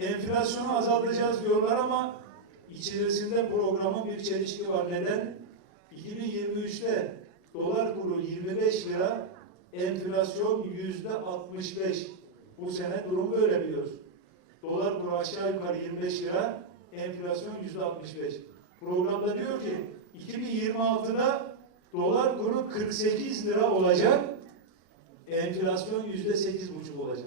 enflasyonu azaltacağız diyorlar ama içerisinde programın bir çelişki var. Neden? 2023'te dolar kuru 25 lira, enflasyon yüzde 65. Bu sene durum böyle biliyoruz. Dolar kuru aşağı yukarı 25 lira, enflasyon yüzde 65. Programda diyor ki 2026'da dolar kuru 48 lira olacak, enflasyon yüzde 8,5 olacak.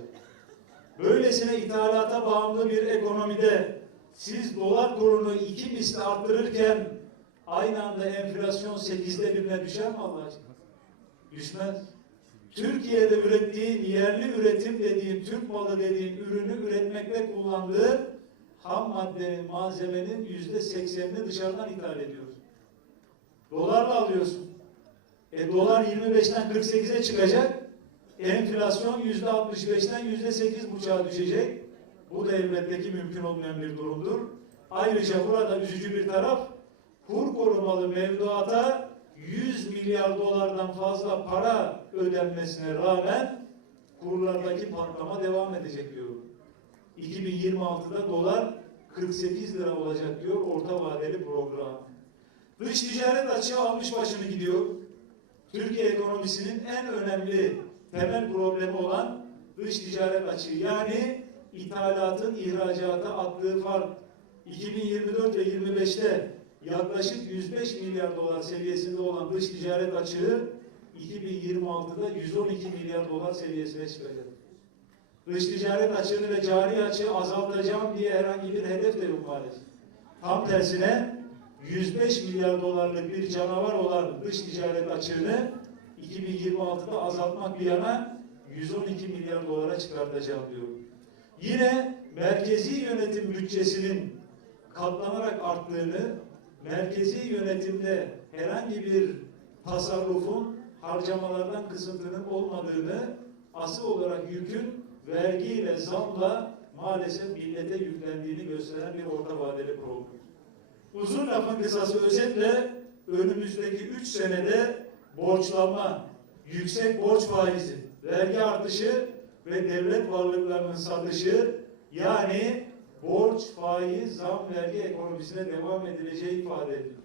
Böylesine ithalata bağımlı bir ekonomide siz dolar kurunu iki misli arttırırken aynı anda enflasyon 8'de birine düşer mi Allah aşkına? Düşmez. Türkiye'de ürettiğin yerli üretim dediğin, Türk malı dediğin ürünü üretmekte kullandığı ham maddenin, malzemenin yüzde seksenini dışarıdan ithal ediyoruz. Dolarla alıyorsun. E dolar 25'ten 48'e çıkacak. Enflasyon yüzde 65'ten yüzde 8,5'a düşecek. Bu da elbette mümkün olmayan bir durumdur. Ayrıca burada üzücü bir taraf kur korumalı mevduata 100 milyar dolardan fazla para ödenmesine rağmen kurlardaki patlama devam edecek diyor. 2026'da dolar 48 lira olacak diyor orta vadeli program. Dış ticaret açığı almış başını gidiyor. Türkiye ekonomisinin en önemli temel problemi olan dış ticaret açığı yani ithalatın ihracata attığı fark 2024 ve 25'te yaklaşık 105 milyar dolar seviyesinde olan dış ticaret açığı 2026'da 112 milyar dolar seviyesine çıkacak. Dış ticaret açığını ve cari açığı azaltacağım diye herhangi bir hedef de yok maalesef. Tam tersine 105 milyar dolarlık bir canavar olan dış ticaret açığını 2026'da azaltmak bir yana 112 milyar dolara çıkartacağım diyor. Yine merkezi yönetim bütçesinin katlanarak arttığını, merkezi yönetimde herhangi bir tasarrufun, harcamalardan kısıntının olmadığını, asıl olarak yükün vergiyle, zamla maalesef millete yüklendiğini gösteren bir orta vadeli program. Uzun lafın kısası özetle önümüzdeki üç senede borçlanma, yüksek borç faizi, vergi artışı ve devlet varlıklarının satışı yani borç, faiz, zam, vergi ekonomisine devam edileceği ifade ediyor.